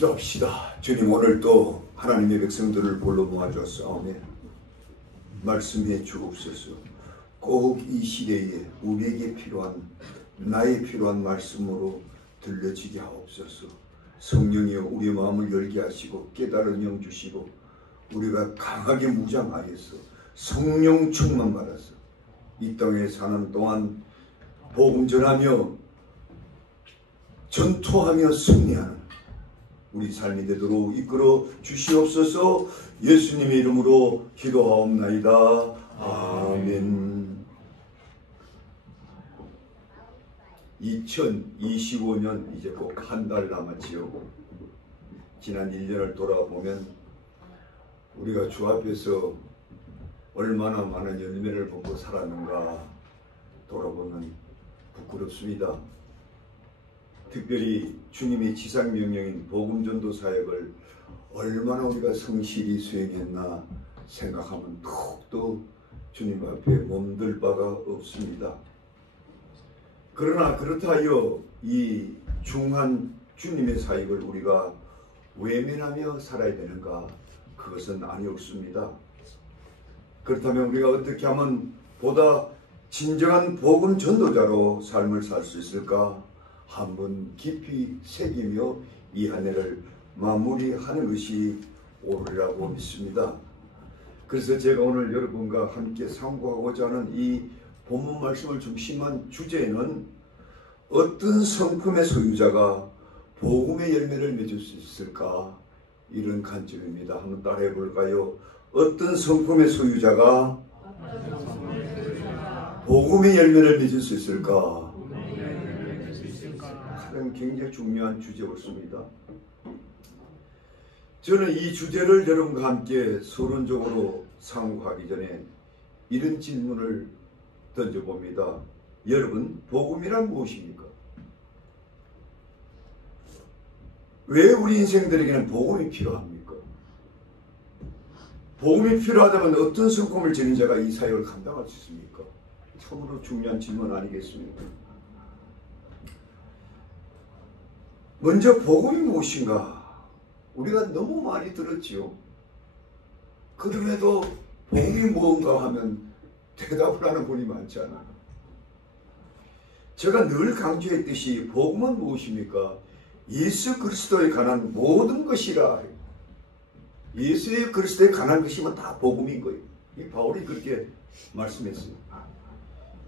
기도합시다. 주님, 오늘도 하나님의 백성들을 불러 모아주었사오며 말씀해 주옵소서. 꼭 이 시대에 우리에게 필요한, 나의 필요한 말씀으로 들려지게 하옵소서. 성령이여, 우리 마음을 열게 하시고 깨달은 영 주시고 우리가 강하게 무장하여서 성령 충만 받아서 이 땅에 사는 동안 복음 전하며 전투하며 승리하는 우리 삶이 되도록 이끌어 주시옵소서. 예수님의 이름으로 기도하옵나이다. 아멘. 2025년 이제 꼭 한 달 남았지요. 지난 1년을 돌아보면 우리가 주 앞에서 얼마나 많은 열매를 보고 살았는가 돌아보면 부끄럽습니다. 특별히 주님의 지상명령인 복음전도 사역을 얼마나 우리가 성실히 수행했나 생각하면 더욱더 주님 앞에 몸들 바가 없습니다. 그러나 그렇다 하여 이 중한 주님의 사역을 우리가 외면하며 살아야 되는가? 그것은 아니었습니다. 그렇다면 우리가 어떻게 하면 보다 진정한 복음 전도자로 삶을 살 수 있을까? 한번 깊이 새기며 이 한 해를 마무리하는 것이 옳으리라고 믿습니다. 그래서 제가 오늘 여러분과 함께 상고하고자 하는 이 본문 말씀을 중심한 주제는 어떤 성품의 소유자가 복음의 열매를 맺을 수 있을까? 이런 관점입니다. 한번 따라해 볼까요? 어떤 성품의 소유자가 복음의 열매를 맺을 수 있을까? 굉장히 중요한 주제였습니다. 저는 이 주제를 여러분과 함께 서론적으로 상고하기 전에 이런 질문을 던져봅니다. 여러분, 복음이란 무엇입니까? 왜 우리 인생들에게는 복음이 필요합니까? 복음이 필요하다면 어떤 성품을 지닌 자가 이 사역을 감당할 수 있습니까? 참으로 중요한 질문 아니겠습니까? 먼저 복음이 무엇인가? 우리가 너무 많이 들었지요. 그럼에도 복음이 무언가 하면 대답을 하는 분이 많지 않아요. 제가 늘 강조했듯이 복음은 무엇입니까? 예수 그리스도에 관한 모든 것이라. 예수 그리스도에 관한 것이면 다 복음인 거예요. 이 바울이 그렇게 말씀했어요.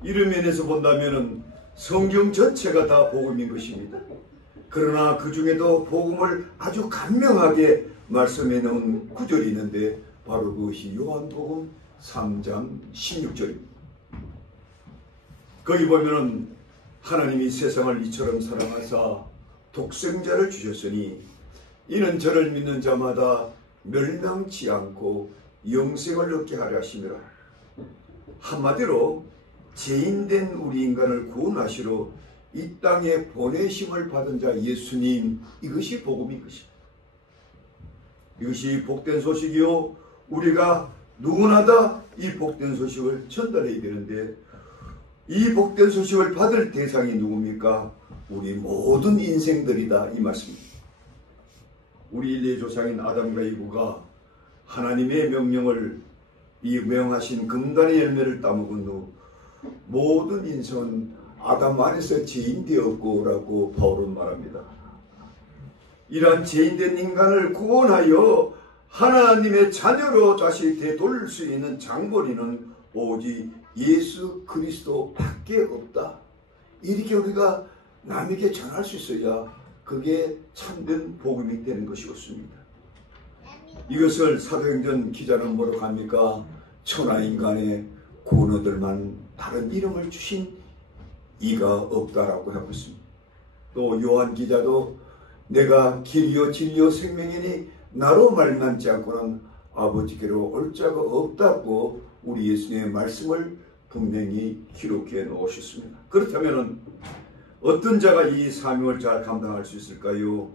이런 면에서 본다면 성경 전체가 다 복음인 것입니다. 그러나 그 중에도 복음을 아주 간명하게 말씀해 놓은 구절이 있는데 바로 그것이 요한복음 3장 16절입니다. 거기 보면은 하나님이 세상을 이처럼 사랑하사 독생자를 주셨으니 이는 저를 믿는 자마다 멸망치 않고 영생을 얻게 하려 하심이라. 한마디로 죄인된 우리 인간을 구원하시러 이 땅에 보내심을 받은 자 예수님, 이것이 복음인 것입니다. 이것이 복된 소식이요, 우리가 누구나 다 이 복된 소식을 전달해야 되는데 이 복된 소식을 받을 대상이 누굽니까? 우리 모든 인생들이다, 이 말씀입니다. 우리 인類조상인 아담과 이브가 하나님의 명령을, 이 명하신 금단의 열매를 따먹은 후 모든 인생은 아담 안에서 죄인되었고 라고 바울은 말합니다. 이러한 죄인된 인간을 구원하여 하나님의 자녀로 다시 되돌릴 수 있는 장본인은 오직 예수 그리스도 밖에 없다. 이렇게 우리가 남에게 전할 수 있어야 그게 참된 복음이 되는 것이었습니다. 이것을 사도행전 기자는 뭐라고 합니까? 천하인간의 구원 얻을만 다른 이름을 주신 이가 없다라고 하고 있습니다. 또 요한 기자도 내가 길이요 진리요 생명이니 나로 말만지 않고는 아버지께로 올 자가 없다고 우리 예수님의 말씀을 분명히 기록해 놓으셨습니다. 그렇다면 어떤 자가 이 사명을 잘 감당할 수 있을까요?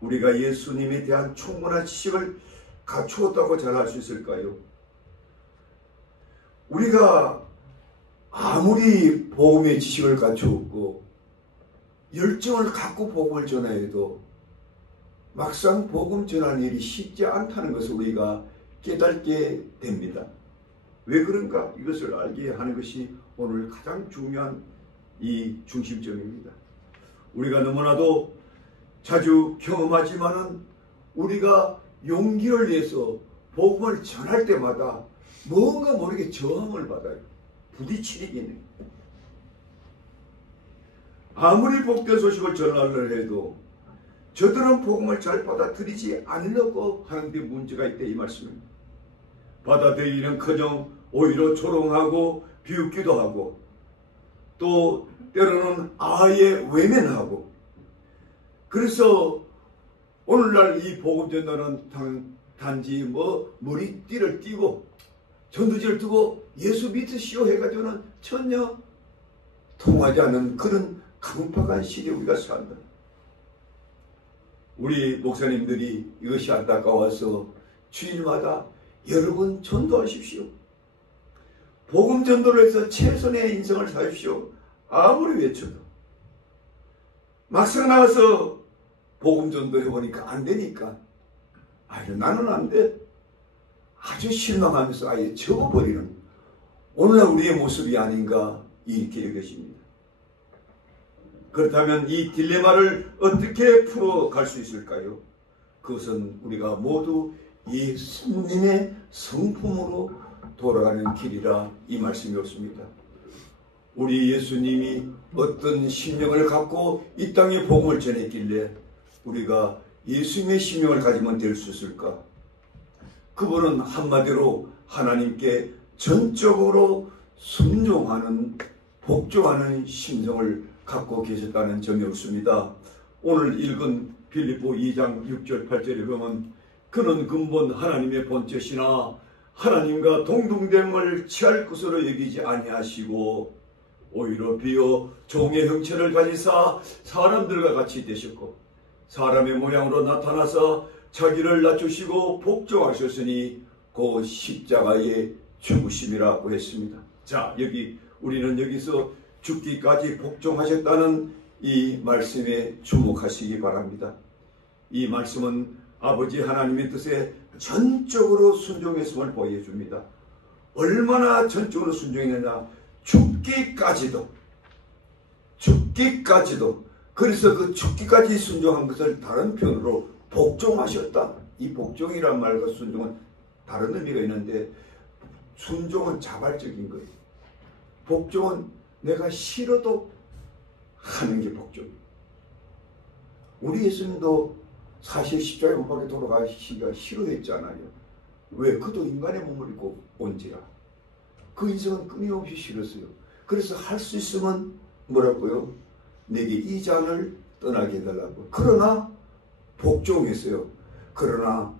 우리가 예수님에 대한 충분한 지식을 갖추었다고 잘 할 수 있을까요? 우리가 아무리 복음의 지식을 갖추었고 열정을 갖고 복음을 전해도 막상 복음 전하는 일이 쉽지 않다는 것을 우리가 깨닫게 됩니다. 왜 그런가? 이것을 알게 하는 것이 오늘 가장 중요한 이 중심점입니다. 우리가 너무나도 자주 경험하지만은 우리가 용기를 내서 복음을 전할 때마다 뭔가 모르게 저항을 받아요. 부딪히기는. 아무리 복된 소식을 전하려 해도 저들은 복음을 잘 받아들이지 않으려고 하는데 문제가 있다 이 말씀입니다. 받아들이는커녕 오히려 조롱하고 비웃기도 하고 또 때로는 아예 외면하고 그래서 오늘날 이 복음 전도는 단지 머리띠를 띠고 전두지를 두고 예수 믿으시오 해가지고는 전혀 통하지 않는 그런 강팍한 시대에 우리가 산다. 우리 목사님들이 이것이 안타까워서 주일마다 여러분 전도하십시오. 복음 전도를 해서 최선의 인생을 사십시오. 아무리 외쳐도 막상 나가서 복음 전도해보니까 안 되니까 나는 안 돼. 아주 실망하면서 아예 접어버리는 오늘날 우리의 모습이 아닌가 이렇게 여겨집니다. 그렇다면 이 딜레마를 어떻게 풀어갈 수 있을까요? 그것은 우리가 모두 예수님의 성품으로 돌아가는 길이라 이 말씀이 옳습니다. 우리 예수님이 어떤 심령을 갖고 이 땅에 복음을 전했길래 우리가 예수님의 심령을 가지면 될 수 있을까? 그분은 한마디로 하나님께 전적으로 순종하는 복종하는 심성을 갖고 계셨다는 점이 옳습니다. 오늘 읽은 빌립보 2장 6절 8절에 보면 그는 근본 하나님의 본체시나 하나님과 동등됨을 취할 것으로 여기지 아니하시고 오히려 비어 종의 형체를 가지사 사람들과 같이 되셨고 사람의 모양으로 나타나서 자기를 낮추시고 복종하셨으니 그 십자가의 죽으심이라고 했습니다. 자, 우리는 여기서 죽기까지 복종하셨다는 이 말씀에 주목하시기 바랍니다. 이 말씀은 아버지 하나님의 뜻에 전적으로 순종했음을 보여줍니다. 얼마나 전적으로 순종했느냐. 죽기까지도. 그래서 그 죽기까지 순종한 것을 다른 표현으로 복종하셨다. 이 복종이란 말과 순종은 다른 의미가 있는데 순종은 자발적인 거예요. 복종은 내가 싫어도 하는 게 복종이에요. 우리 예수님도 사실 십자가에 못 박혀 돌아가시기가 싫어했잖아요. 왜? 그도 인간의 몸을 입고 온지라. 그 인생은 끊임없이 싫었어요. 그래서 할 수 있으면 뭐라고요? 내게 이 잔을 떠나게 해달라고. 그러나 복종했어요. 그러나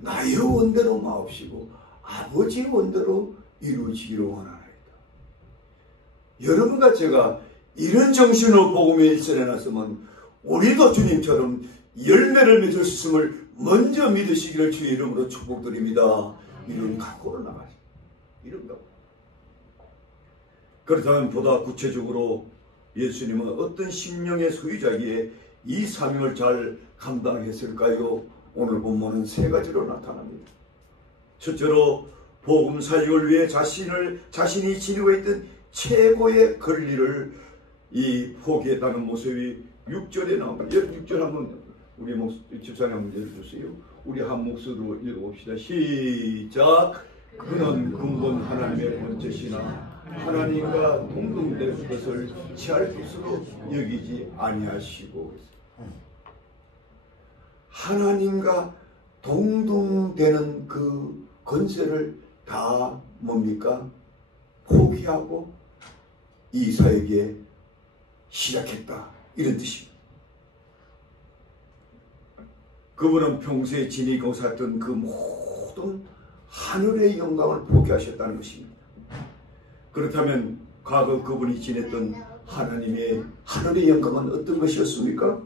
나의 원대로 마옵시고 아버지의 원대로 이루어지기를 원하나이다. 여러분과 제가 이런 정신으로 복음에 일선해 놨으면 우리도 주님처럼 열매를 맺을 수 있음을 먼저 믿으시기를 주의 이름으로 축복드립니다. 이런 각오로 나가죠. 이런 각오. 그렇다면 보다 구체적으로 예수님은 어떤 심령의 소유자기에 이 사명을 잘 감당했을까요? 오늘 본문은 세 가지로 나타납니다. 첫째로 복음 사역을 위해 자신이 지니고 있던 최고의 권리를 포기했다는 모습이 6절에 나옵니다. 6절 한번 우리 집사님 한번 읽어주세요. 우리 한 목소리로 읽어봅시다. 시작. 그는 근본 하나님의 본체시나 하나님과 동등된 것을 취할 것으로 여기지 아니하시고 하나님과 동등되는 그 권세를 다 뭡니까? 포기하고 이 사역에 시작했다. 이런 뜻입니다. 그분은 평소에 지니고 살던 그 모든 하늘의 영광을 포기하셨다는 것입니다. 그렇다면 과거 그분이 지냈던 하늘의 영광은 어떤 것이었습니까?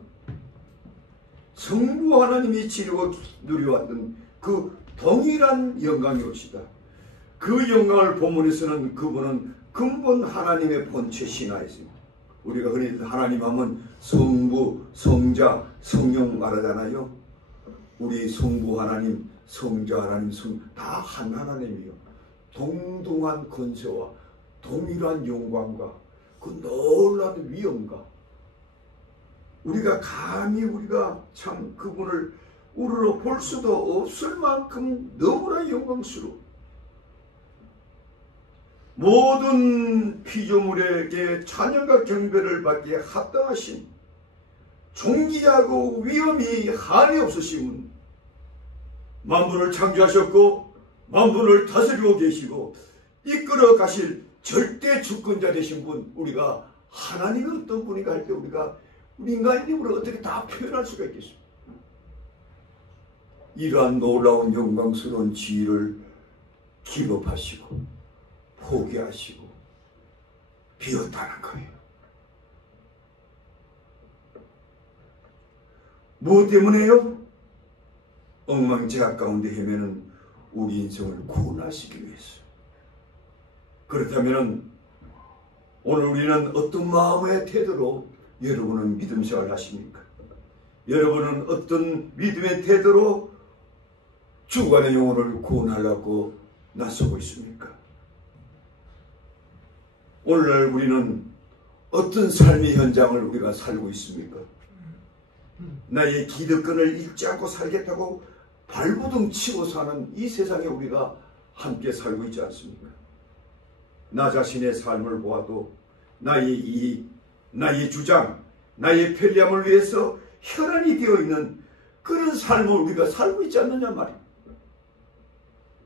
성부 하나님이 지니고 누려왔던 그 동일한 영광이 옵시다. 그 영광을 본문에서는 그분은 근본 하나님의 본체시나 했습니다. 우리가 흔히 하나님 하면 성부, 성자, 성령 말하잖아요. 우리 성부 하나님, 성자 하나님, 다 한 하나님이요. 동등한 권세와 동일한 영광과 그 놀라운 위엄과 우리가 감히 우리가 참 그분을 우러러 볼 수도 없을 만큼 너무나 영광스러워 모든 피조물에게 찬양과 경배를 받기에 합당하신 존귀하고 위엄이 한이 없으신 만물을 창조하셨고 만물을 다스리고 계시고 이끌어 가실 절대 주권자 되신 분, 우리가 하나님이 어떤 분인가 할 때 우리가 우리 인간님으로 어떻게 다 표현할 수가 있겠습니까? 이러한 놀라운 영광스러운 지위를 기업하시고 포기하시고 비웠다는 거예요. 무엇 때문에요? 엉망제약 가운데 헤매는 우리 인생을 구원하시기 위해서. 그렇다면 오늘 우리는 어떤 마음의 태도로 여러분은 믿음 생활을 하십니까? 여러분은 어떤 믿음의 태도로 주간의 영혼을 구원하려고 나서고 있습니까? 오늘날 우리는 어떤 삶의 현장을 우리가 살고 있습니까? 나의 기득권을 잃지 않고 살겠다고 발버둥 치고 사는 이 세상에 우리가 함께 살고 있지 않습니까? 나 자신의 삶을 보아도 나의 이익, 나의 주장, 나의 편리함을 위해서 혈안이 되어 있는 그런 삶을 우리가 살고 있지 않느냐 말이에요.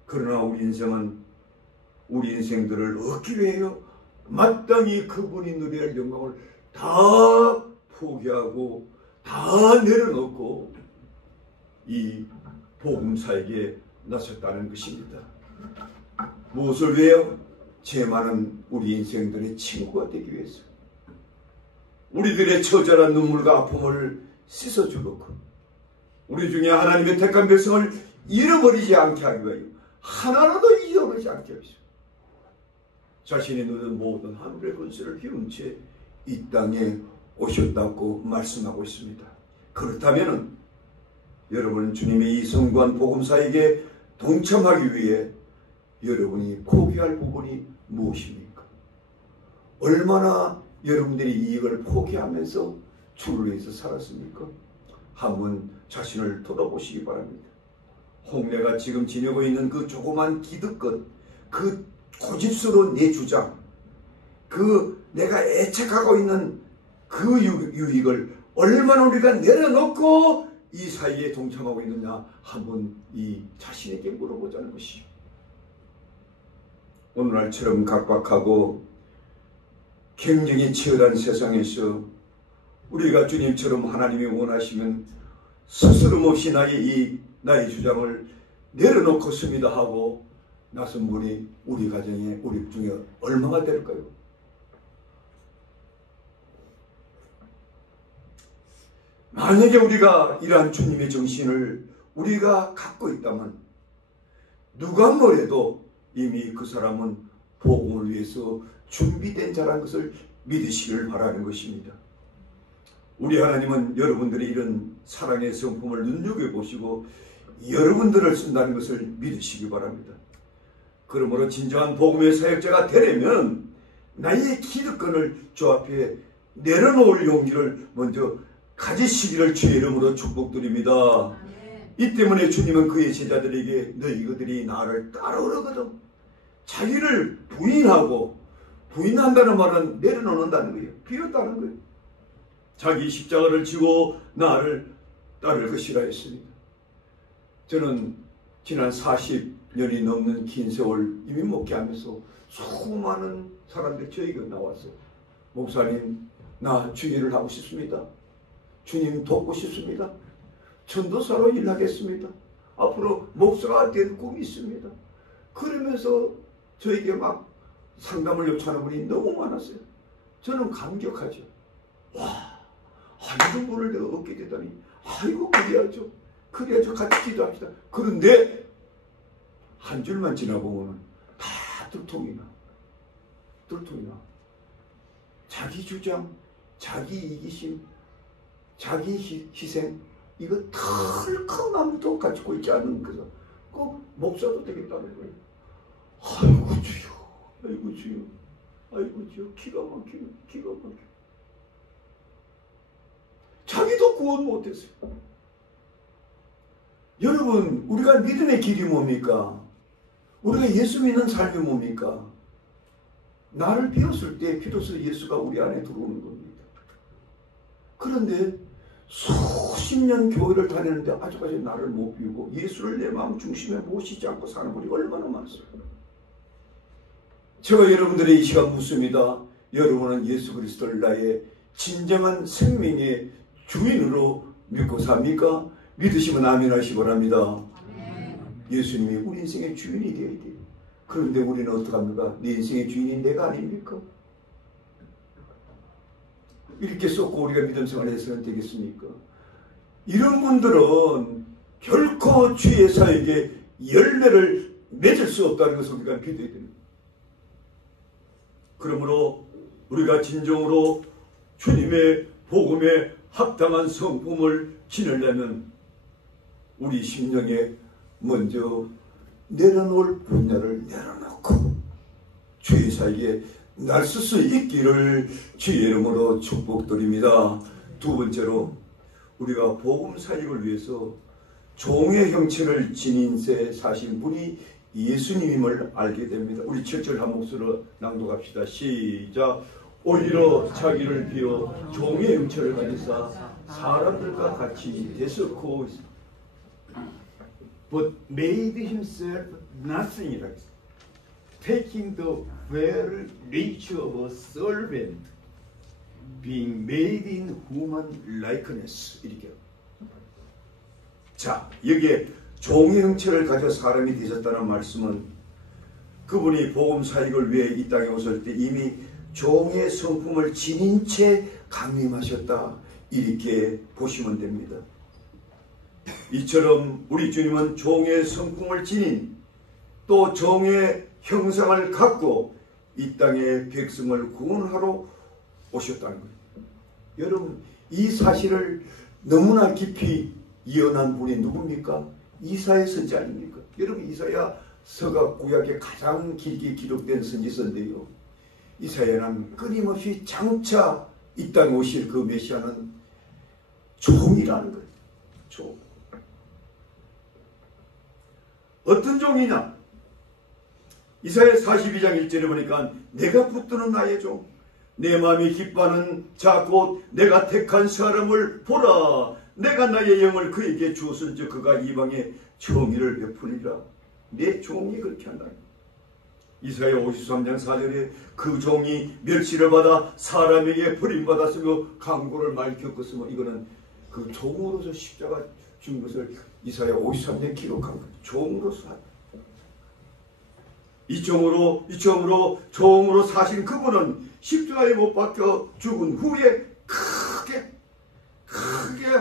그러나 우리 인생은 우리 인생들을 얻기 위하여 마땅히 그분이 누려야 할 영광을 다 포기하고 다 내려놓고 이 복음사에게 나섰다는 것입니다. 무엇을 위해요? 죄 많은 우리 인생들의 친구가 되기 위해서. 우리들의 처절한 눈물과 아픔을 씻어주고 우리 중에 하나님의 택한 백성을 잃어버리지 않게 하기 위하여 하나라도 잃어버리지 않게 하시오. 자신이 누린 모든 하늘의 권세를 비운 채 이 땅에 오셨다고 말씀하고 있습니다. 그렇다면 여러분 주님의 이 성부한 복음사에게 동참하기 위해 여러분이 포기할 부분이 무엇입니까? 얼마나 여러분들이 이익을 포기하면서 주를 위해서 살았습니까? 한번 자신을 돌아보시기 바랍니다. 홍래가 지금 지니고 있는 그 조그만 기득권, 그 고집스러운 내 주장, 그 내가 애착하고 있는 그 유익을 얼마나 우리가 내려놓고 이 사이에 동참하고 있느냐 한번 이 자신에게 물어보자는 것이죠. 오늘날처럼 각박하고 경쟁이 치열한 세상에서 우리가 주님처럼 하나님이 원하시면 스스럼없이 나의 주장을 내려놓겠습니다 하고 나선 분이 우리 가정에 우리 중에 얼마나 될까요? 만약에 우리가 이러한 주님의 정신을 우리가 갖고 있다면 누가 뭐래도 이미 그 사람은 복음을 위해서 준비된 자라는 것을 믿으시기를 바라는 것입니다. 우리 하나님은 여러분들의 이런 사랑의 성품을 눈여겨보시고 여러분들을 쓴다는 것을 믿으시기 바랍니다. 그러므로 진정한 복음의 사역자가 되려면 나의 기득권을 주 앞에 내려놓을 용기를 먼저 가지시기를 주의 이름으로 축복드립니다. 이 때문에 주님은 그의 제자들에게 너희들이 나를 따라오거든 자기를 부인한다는 말은 내려놓는다는 거예요. 비웠다는 거예요. 자기 십자가를 지고 나를 따를 것이라 했습니다. 저는 지난 40년이 넘는 긴 세월 이미 목회하면서 수많은 사람들이 저에게 나와서 목사님 나 주일을 하고 싶습니다. 주님 돕고 싶습니다. 전도사로 일하겠습니다. 앞으로 목사가 될 꿈이 있습니다. 그러면서 저에게 막 상담을 요청하는 분이 너무 많았어요. 저는 감격하죠. 와, 이런 분을 내가 얻게 되다니. 아이고 그래야죠. 같이 기도합시다. 그런데 한 줄만 지나보면 다 들통이 나. 자기 주장, 자기 이기심, 자기 희생, 이거 털큰 나무도 가지고 있지 않은 거죠. 그 목사도 되겠다는 거예요. 아이고 주여, 아이고 주여, 아이고 주여, 기가 막히네, 기가 막혀. 자기도 구원 못했어요. 여러분, 우리가 믿음의 길이 뭡니까? 우리가 예수 믿는 삶이 뭡니까? 나를 비웠을 때 비로소 예수가 우리 안에 들어오는 겁니다. 그런데 수십 년 교회를 다니는데 아직까지 나를 못 비우고 예수를 내 마음 중심에 모시지 않고 사는 분이 얼마나 많습니까? 제가 여러분들의 이 시간 묻습니다. 여러분은 예수 그리스도를 나의 진정한 생명의 주인으로 믿고 삽니까? 믿으시면 아멘 하시기 바랍니다. 예수님이 우리 인생의 주인이 되어야 돼요. 그런데 우리는 어떡합니까? 내 인생의 주인이 내가 아닙니까? 이렇게 쏟고 우리가 믿음 생활을 해서는 되겠습니까? 이런 분들은 결코 주의 사역에 열매를 맺을 수 없다는 것을 우리가 믿어야 됩니다. 그러므로 우리가 진정으로 주님의 복음에 합당한 성품을 지내려면 우리 심령에 먼저 내려놓을 분야를 내려놓고 주의 사이에 날설 수 있기를 주의 이름으로 축복드립니다. 두 번째로 우리가 복음 사역을 위해서 종의 형체를 지닌 새 사신 분이 예수님임을 알게 됩니다. 우리 7절 한 목소리로 낭독합시다. 시작. 오히려 자기를 비워 종의 형체를 가지사 사람들과 같이 대석고 but made himself nothing, taking the very nature of a servant, being made in human likeness. 이렇게. 자, 여기에 종의 형체를 가져 사람이 되셨다는 말씀은 그분이 복음 사역을 위해 이 땅에 오실 때 이미 종의 성품을 지닌 채 강림하셨다. 이렇게 보시면 됩니다. 이처럼 우리 주님은 종의 성품을 지닌 또 종의 형상을 갖고 이 땅의 백성을 구원하러 오셨다는 거예요. 여러분, 이 사실을 너무나 깊이 예언한 분이 누굽니까? 이사야 선지 아닙니까? 여러분, 이사야서가 구약에 가장 길게 기록된 선지서인데요. 이사야는 끊임없이 장차 이 땅에 오실 그 메시아는 종이라는 거예요. 종. 어떤 종이냐? 이사야 42장 1절에 보니까 내가 붙드는 나의 종, 내 마음이 기뻐하는 자 곧 내가 택한 사람을 보라. 내가 나의 영을 그에게 주었은즉 그가 이방에 정의를 베풀리라. 내 종이 그렇게 한다. 이사야 53장 4절에 그 종이 멸시를 받아 사람에게 버림받았으며 강고를 많이 겪었으며, 이거는 그 종으로서 십자가 준 것을 이사야 53년 기록한 거예요. 종으로서. 이 종으로 사신 그분은 십자가에 못 박혀 죽은 후에 크게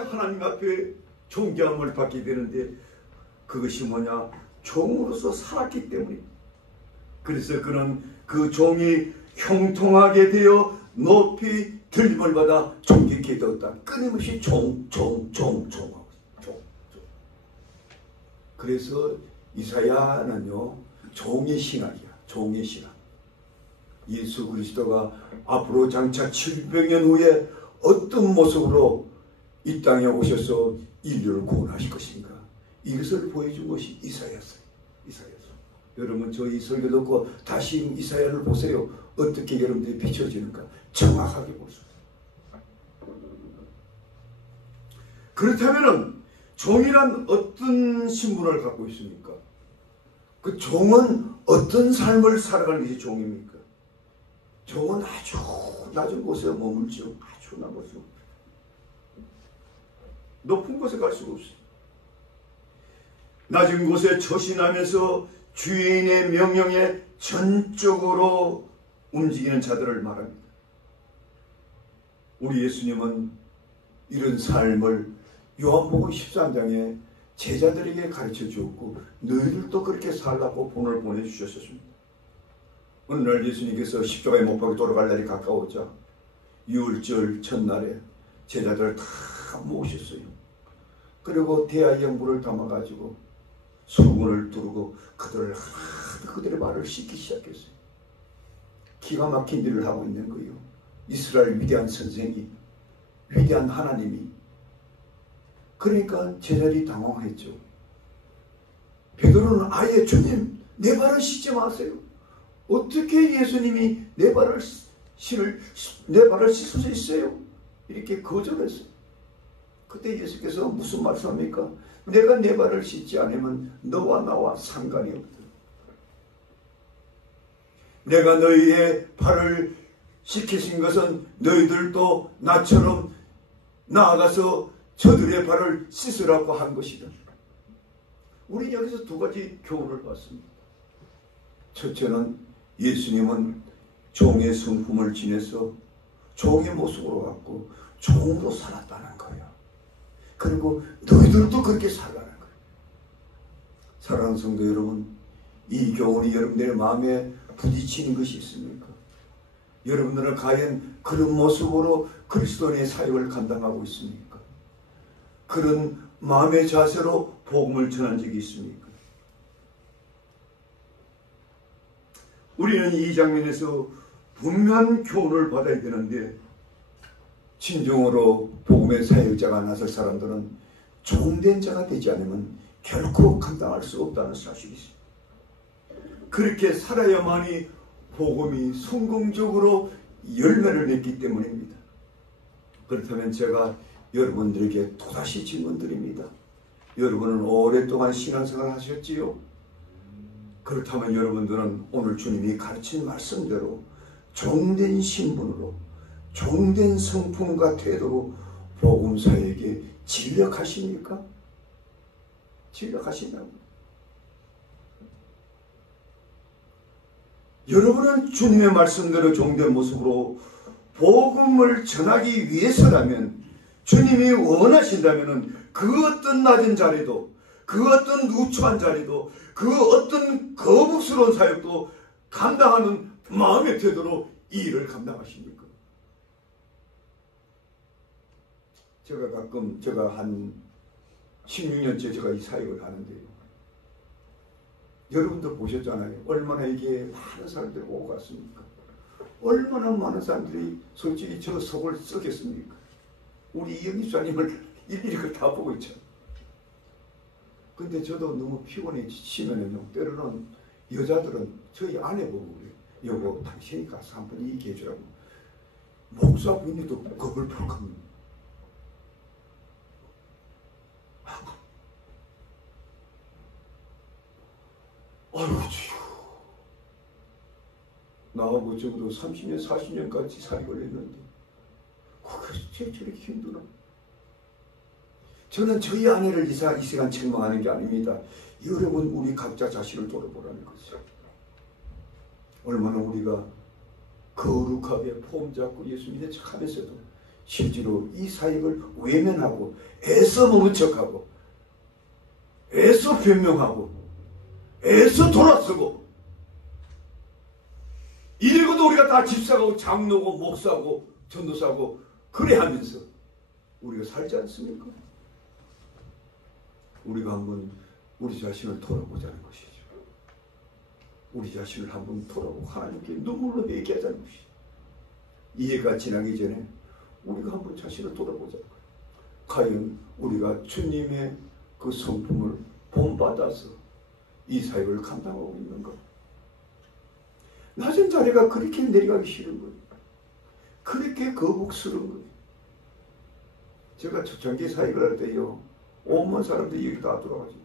하나님 앞에 존경함을 받게 되는데, 그것이 뭐냐? 종으로서 살았기 때문입니다. 그래서 그는 그 종이 형통하게 되어 높이 들림을 받아 존귀케 되었다. 끊임없이 종. 그래서 이사야는요, 종의 신학이야. 종의 신학. 예수 그리스도가 앞으로 장차 700년 후에 어떤 모습으로 이 땅에 오셔서 인류를 구원하실 것인가, 이것을 보여준 것이 이사야서예요. 여러분, 저희 설교 듣고 다시 이사야를 보세요. 어떻게 여러분들이 비춰지는가 정확하게 볼 수 있어요. 그렇다면 종이란 어떤 신분을 갖고 있습니까? 그 종은 어떤 삶을 살아가는 것이 종입니까? 종은 아주 낮은 곳에 머물죠. 아주 낮은 곳에. 높은 곳에 갈 수가 없어요. 낮은 곳에 처신하면서 주인의 명령에 전적으로 움직이는 자들을 말합니다. 우리 예수님은 이런 삶을 요한복음 13장에 제자들에게 가르쳐 주었고, 너희들도 그렇게 살라고 본을 보내주셨습니다. 어느 날 예수님께서 십자가에 못 박혀 돌아갈 날이 가까웠자 유월절 첫날에 제자들을 다 모으셨어요. 그리고 대야에 물을 담아가지고 수건을 두르고 그들의 발을 씻기 시작했어요. 기가 막힌 일을 하고 있는 거예요. 이스라엘 위대한 선생이, 위대한 하나님이. 그러니까 제자들이 당황했죠. 베드로는 아예 주님 내 발을 씻지 마세요. 어떻게 예수님이 내 발을 씻을 수 있어요? 이렇게 거절했어요. 그때 예수께서 무슨 말씀합니까? 내가 내 발을 씻지 않으면 너와 나와 상관이 없다. 내가 너희의 발을 씻기신 것은 너희들도 나처럼 나아가서 저들의 발을 씻으라고 한 것이다. 우리 여기서 두 가지 교훈을 봤습니다. 첫째는 예수님은 종의 성품을 지내서 종의 모습으로 갖고 종으로 살았다는 거예요. 그리고 너희들도 그렇게 살라는 거예요. 사랑하는 성도 여러분, 이 교훈이 여러분들의 마음에 부딪히는 것이 있습니까? 여러분들은 과연 그런 모습으로 그리스도인의 사역을 감당하고 있습니까? 그런 마음의 자세로 복음을 전한 적이 있습니까? 우리는 이 장면에서 분명한 교훈을 받아야 되는데, 진정으로 복음의 사역자가 나설 사람들은 종된 자가 되지 않으면 결코 감당할 수 없다는 사실이 있습니다. 그렇게 살아야만이 복음이 성공적으로 열매를 맺기 때문입니다. 그렇다면 제가 여러분들에게 또다시 질문드립니다. 여러분은 오랫동안 신앙생활을 하셨지요? 그렇다면 여러분들은 오늘 주님이 가르친 말씀대로 종된 신분으로, 종된 성품과 태도로 복음사에게 진력하십니까? 진력하시냐고. 여러분은 주님의 말씀대로 종된 모습으로 복음을 전하기 위해서라면, 주님이 원하신다면 그 어떤 낮은 자리도, 그 어떤 누추한 자리도, 그 어떤 거북스러운 사역도 감당하는 마음의 태도로 이 일을 감당하십니까? 제가 한 16년째 제가 이 사역을 하는데요. 여러분도 보셨잖아요. 얼마나 이게 많은 사람들이 오고 갔습니까? 얼마나 많은 사람들이 솔직히 저 속을 썩겠습니까? 우리 이영희 집사님을 일일이 다 보고 있죠. 근데 저도 너무 피곤해 지치면은요, 때로는 여자들은 저희 아내 보고 그래요. 여보, 당신이 가서 한번 얘기해 주라고. 목사분이도 겁을 풀겁니다. 아이고, 나하고 적어도 30년, 40년까지 사역을 했는데, 그게 저렇게 힘들어. 저는 저희 아내를 이 시간 책망하는 게 아닙니다. 여러분, 우리 각자 자신을 돌아보라는 거죠. 얼마나 우리가 거룩하게 폼 잡고 예수 믿는 척 하면서도 실제로 이 사역을 외면하고 애써 먹는 척하고 애써 변명하고 애써 돌아서고, 이러고도 우리가 다 집사고 장로고 목사고 전도사고 그래 하면서 우리가 살지 않습니까? 우리가 한번 우리 자신을 돌아보자는 것이죠. 우리 자신을 한번 돌아보고 하나님께 눈물로 얘기하자는 것이죠. 이해가 지나기 전에 우리가 한번 자신을 돌아보자는 거예요. 과연 우리가 주님의 그 성품을 본받아서 이 사역을 감당하고 있는가? 낮은 자리가 그렇게 내려가기 싫은 거예요. 그렇게 거북스러운 거예요. 제가 초창기 사역을 할 때요, 온몸 사람들이 여기 다 돌아가죠.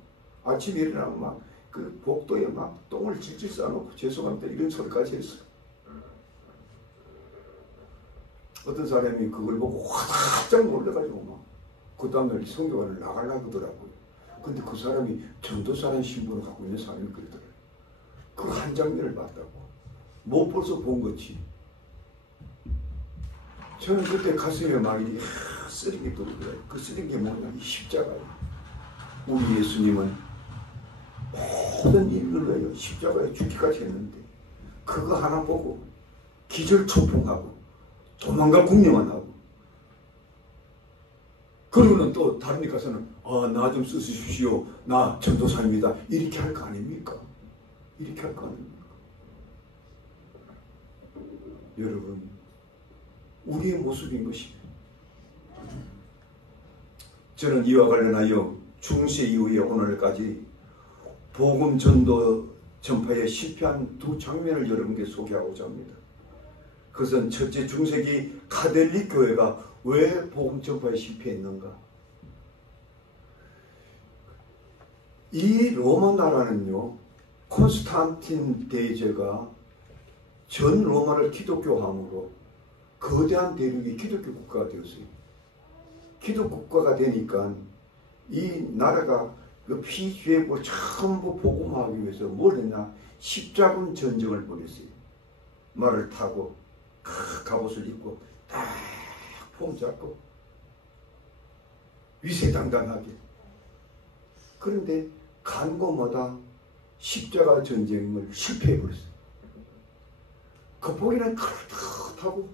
아침에 일어나면 막 그 복도에 막 똥을 질질 싸놓고 죄송합니다 이런 소리까지 했어요. 어떤 사람이 그걸 보고 화들짝 놀래가지고 막 그 다음날 성교관을 나가려고 하더라고요. 근데 그 사람이 전도사라는 신분을 갖고 있는 사람이 그러더라고요. 그 한 장면을 봤다고. 못 벌써 본 거지. 저는 그때 가슴에 막 이렇게 쓰린 게 들더라고요. 그 쓰린 게 뭐냐면 십자가예요. 우리 예수님은 모든 일을 위하여 십자가에 죽기까지 했는데 그거 하나 보고 기절초풍하고 도망갈 궁리만 하고, 그러고는 또 다른 데 가서는 나 좀 쓰십시오. 나 전도사입니다. 이렇게 할 거 아닙니까? 이렇게 할 거 아닙니까? 여러분, 우리의 모습인 것입니다. 저는 이와 관련하여 중세 이후에 오늘까지 복음 전도 전파에 실패한 두 장면을 여러분께 소개하고자 합니다. 그것은 첫째, 중세기 카톨릭 교회가 왜 복음 전파에 실패했는가? 이 로마 나라는요, 콘스탄틴 대제가 전 로마를 기독교함으로 거대한 대륙이 기독교 국가가 되었어요. 기독교 국가가 되니까 이 나라가 그 피죄고 전부 복음하기 위해서 뭘 했냐? 십자군 전쟁을 벌였어요. 말을 타고 갑옷을 입고 딱 폼 잡고 위세당당하게. 그런데 간 곳마다 십자가 전쟁을 실패해버렸어요. 겉보기는 탁탁하고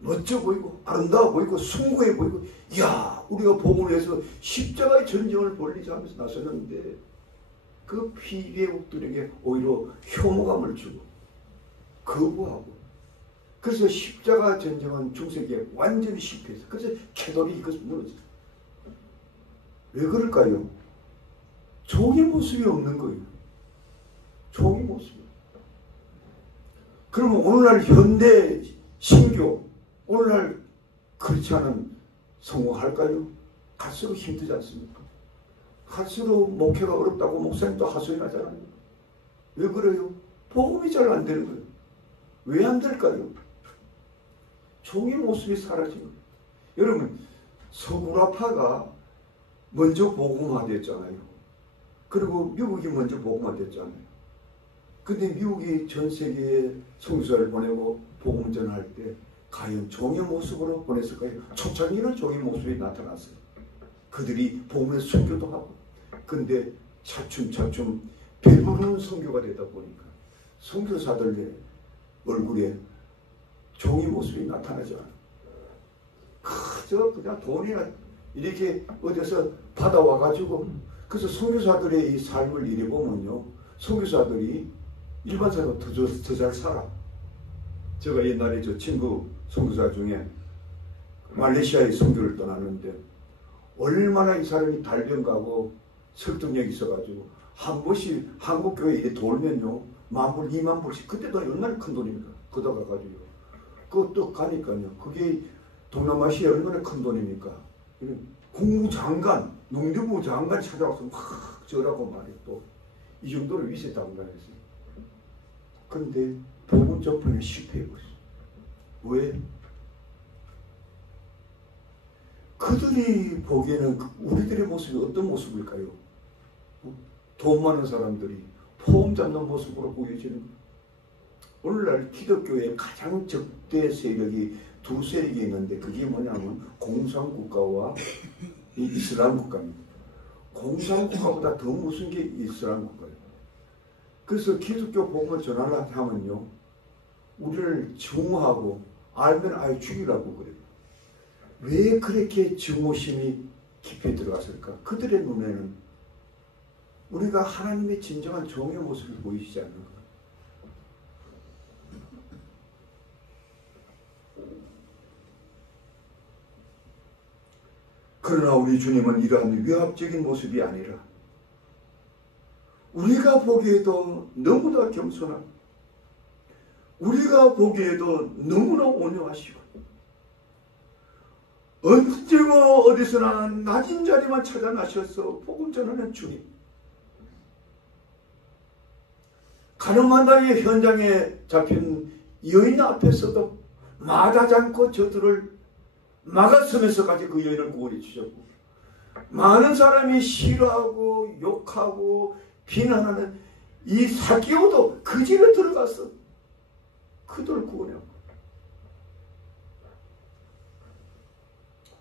멋져 보이고 아름다워 보이고 숭고해 보이고, 이야, 우리가 복음을 위해서 십자가의 전쟁을 벌리자 하면서 나섰는데 그 피개국들에게 오히려 혐오감을 주고 거부하고, 그래서 십자가 전쟁은 중세기에 완전히 실패했어요. 그래서 캐톨릭이 이것을 무너졌어요. 왜 그럴까요? 종의 모습이 없는 거예요. 종의 모습이. 그러면 오늘날 현대 신교, 오늘날 그렇지 않은 성공할까요? 갈수록 힘들지 않습니까? 갈수록 목회가 어렵다고 목사님도 하소연 하잖아요. 왜 그래요? 복음이 잘 안 되는 거예요. 왜 안 될까요? 종의 모습이 사라진 거예요. 여러분, 서구라파가 먼저 복음화됐잖아요. 그리고 미국이 먼저 복음화됐잖아요. 근데 미국이 전 세계에 선교사를 보내고 복음 전할 때 과연 종의 모습으로 보냈을까요? 초창기는 종의 모습이 나타났어요. 그들이 복음의 선교도 하고. 근데 차츰차츰 배부른 선교가 되다 보니까 선교사들의 얼굴에 종의 모습이 나타나지 않아요. 그저 그냥 돈이나 이렇게 어디서 받아와가지고, 그래서 선교사들의 이 삶을 이래 보면요, 선교사들이 일반 사람보다 더 잘 살아. 제가 옛날에 저 친구 선교사 중에 말레이시아에 선교를 떠나는데 얼마나 이 사람이 달변 가고 설득력이 있어가지고 한 번씩 한국 교회에 이렇게 돌면요, 10,000불, 20,000불씩, 그때 돈이 얼마나 큰 돈입니까? 걷어가가지고 그것도 가니까요, 그게 동남아시아에 얼마나 큰 돈입니까? 국무장관, 농림부 장관 찾아와서 막 저라고 말해. 또 이 정도로 위세당당했어요. 그런데 복음 전파에 실패해버렸어요. 왜? 그들이 보기에는 우리들의 모습이 어떤 모습일까요? 돈 많은 사람들이 포옹 잡는 모습으로 보여지는 거예요. 오늘날 기독교의 가장 적대 세력이 두 세력이 있는데 그게 뭐냐면 공산국가와 이 이슬람 국가입니다. 공산국가보다 더 무슨 게 이슬람 국가예요. 그래서 기독교 복음을 전하려 하면요, 우리를 증오하고 알면 아예 죽이라고 그래요. 왜 그렇게 증오심이 깊이 들어갔을까? 그들의 눈에는 우리가 하나님의 진정한 종의 모습이 보이시지 않는가? 그러나 우리 주님은 이러한 위압적인 모습이 아니라 우리가 보기에도 너무나 겸손하고 우리가 보기에도 너무나 온유하시고 언제고 어디서나 낮은 자리만 찾아 나셔서 복음 전하는 주님, 가늠한 자의 현장에 잡힌 여인 앞에서도 마다하지 않고 저들을 막았으면서까지 그 여인을 구원해 주셨고, 많은 사람이 싫어하고 욕하고 비난하는 이 사개오도 그 집에 들어가서 그들을 구원하고,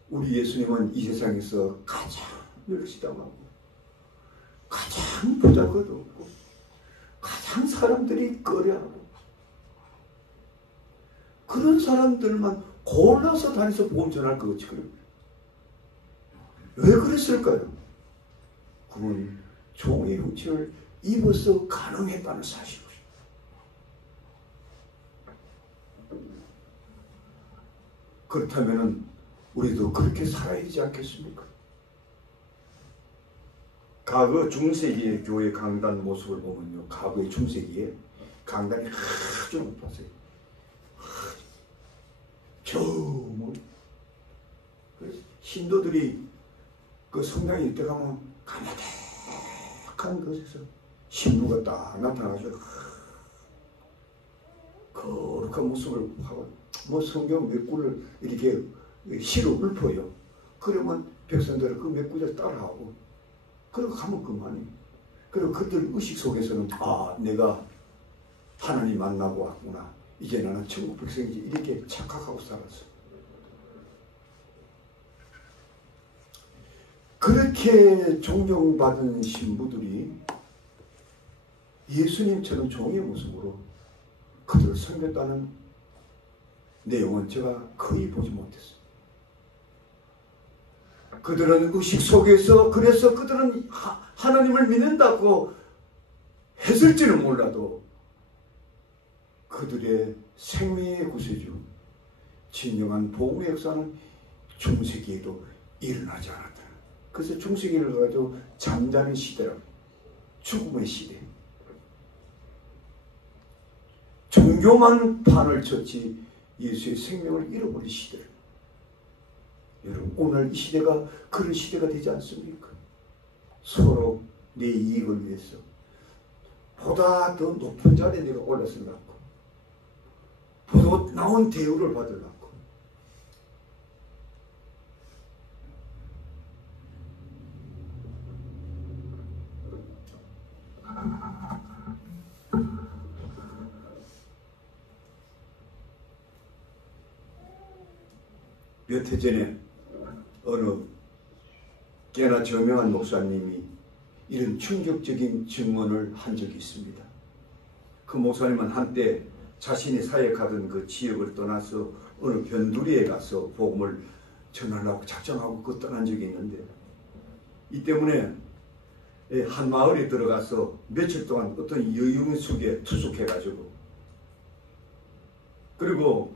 우리 예수님은 이 세상에서 가장 멸시당하고 가장 보잘것없고 가장 사람들이 꺼려하고 그런 사람들만 골라서 다니서 복음 전할 것 같이 그래요. 왜 그랬을까요? 그건 종의 형체를 입어서 가능했다는 사실이죠. 그렇다면 우리도 그렇게 살아야 되지 않겠습니까? 과거 중세기의 교회 강단 모습을 보면요, 과거의 중세기에 강단이 아주 높았어요. 그래서 신도들이 그 성당에 이때 가면 가마득한 곳에서 신부가 딱 나타나가지고 거룩한 모습을 하고 뭐 성경 몇 구를 이렇게 시로 읊어요. 그러면 백성들은 그 몇 구를 따라하고 그리고 가면 그만이. 그리고 그들 의식 속에서는 내가 하나님 만나고 왔구나. 이제 나는 천국 백성이지. 이렇게 착각하고 살았어. 그렇게 존경받은 신부들이 예수님처럼 종의 모습으로 그들을 섬겼다는 내용은 제가 거의 보지 못했어요. 그들은 의식 속에서 그래서 그들은 하나님을 믿는다고 했을지는 몰라도 그들의 생명의 구세주 진정한 복음의 역사는 중세기에도 일어나지 않았다. 그래서 중세기를 가지고 잠자는 시대라고, 죽음의 시대. 종교만 판을 쳤지 예수의 생명을 잃어버린 시대. 여러분, 오늘 이 시대가 그런 시대가 되지 않습니까? 서로 내 이익을 위해서 보다 더 높은 자리에 내가 올라서려고, 보다 나은 대우를 받으려고. 몇 해 전에 어느 꽤나 저명한 목사님이 이런 충격적인 증언을 한 적이 있습니다. 그 목사님은 한때 자신이 사역하던 그 지역을 떠나서 어느 변두리에 가서 복음을 전하려고 작정하고 그 떠난 적이 있는데, 이 때문에 한 마을에 들어가서 며칠 동안 어떤 여유 속에 투숙해가지고, 그리고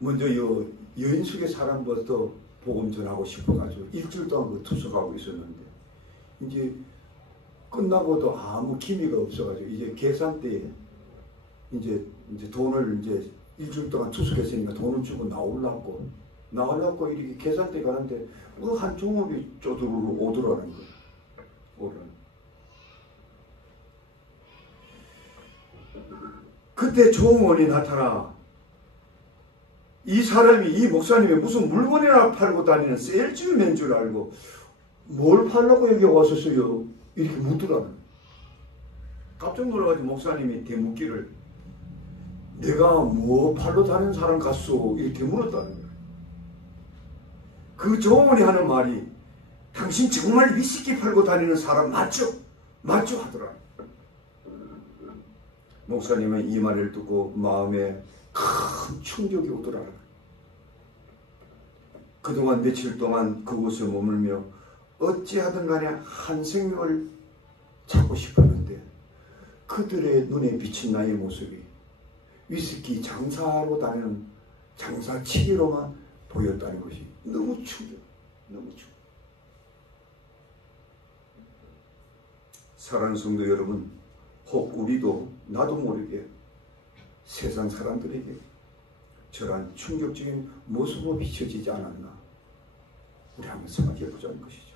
먼저 여인숙의 사람부터 복음 전하고 싶어가지고 일주일 동안 그 투숙하고 있었는데, 이제 끝나고도 아무 기미가 없어가지고 이제 계산 때에 이제 돈을 이제 일주일 동안 투숙했으니까 돈을 주고 나오려고 이렇게 계산 때 가는데 한 종업이 쪼드르르 오더라는 거예요. 오더라는. 그때 종원이 나타나 이 사람이, 이 목사님이 무슨 물건이나 팔고 다니는 셀주맨 줄 알고 뭘 팔라고 여기 왔었어요? 이렇게 묻더라고요. 깜짝 놀라가지고 목사님이 대묻기를 내가 뭐 팔러 다니는 사람 같소? 이렇게 물었다는 거예요. 그 종원이 하는 말이 당신 정말 위스키 팔고 다니는 사람 맞죠? 맞죠? 하더라. 목사님은 이 말을 듣고 마음에 큰 충격이 오더라. 그동안 며칠 동안 그곳에 머물며 어찌하든 간에 한 생명을 찾고 싶었는데 그들의 눈에 비친 나의 모습이 위스키 장사로 다니는 장사치기로만 보였다는 것이 너무 충격, 너무 충격. 사랑하는 성도 여러분, 혹 우리도 나도 모르게 세상 사람들에게 저러한 충격적인 모습으로 비춰지지 않았나, 우리 한번 생각해 보자는 것이죠.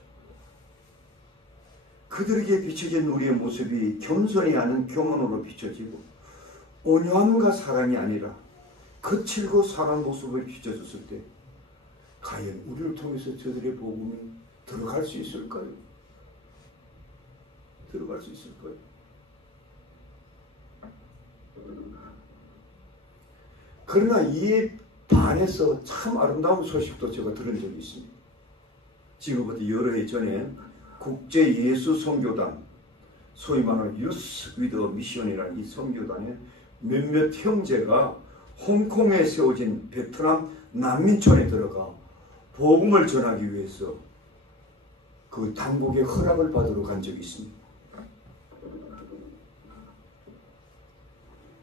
그들에게 비춰진 우리의 모습이 겸손히 아는 교만으로 비춰지고 온유함과 사랑이 아니라 거칠고 사람 모습을 비춰줬을 때 과연 우리를 통해서 저들의 복음이 들어갈 수 있을까요? 들어갈 수 있을까요? 그러나 이에 반해서 참 아름다운 소식도 제가 들은 적이 있습니다. 지금부터 여러 해 전에 국제예수선교단, 소위 말하는 유스 위드 미션이라는 이 선교단의 몇몇 형제가 홍콩에 세워진 베트남 난민촌에 들어가 복음을 전하기 위해서 그 당국의 허락을 받으러 간 적이 있습니다.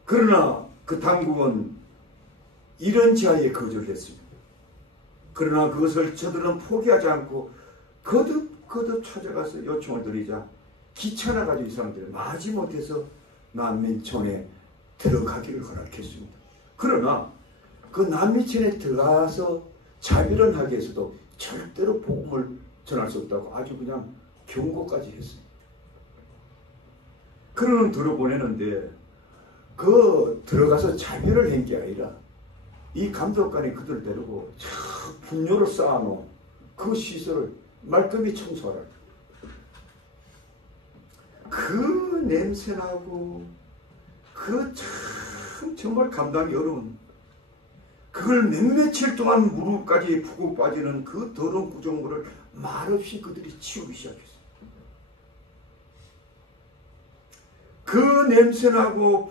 그러나 그 당국은 이런 지하에 거절했습니다. 그러나 그것을 저들은 포기하지 않고 거듭 찾아가서 요청을 드리자 귀찮아가지고 이 사람들이 마지못해서 난민촌에 들어가기를 허락했습니다. 그러나 그 난민촌에 들어가서 자비를 하기 위해서도 절대로 복음을 전할 수 없다고 아주 그냥 경고까지 했습니다. 그러는 들어보내는데 그 들어가서 자비를 한 게 아니라 이 감독관이 그들 데리고 분뇨를 쌓아놓은 그 시설을 말끔히 청소하라. 그 냄새나고 그 참 정말 감당이 어려운 그걸 몇 며칠 동안 무릎까지 푹 빠지는 그 더러운 구조물을 말없이 그들이 치우기 시작했어요. 그 냄새나고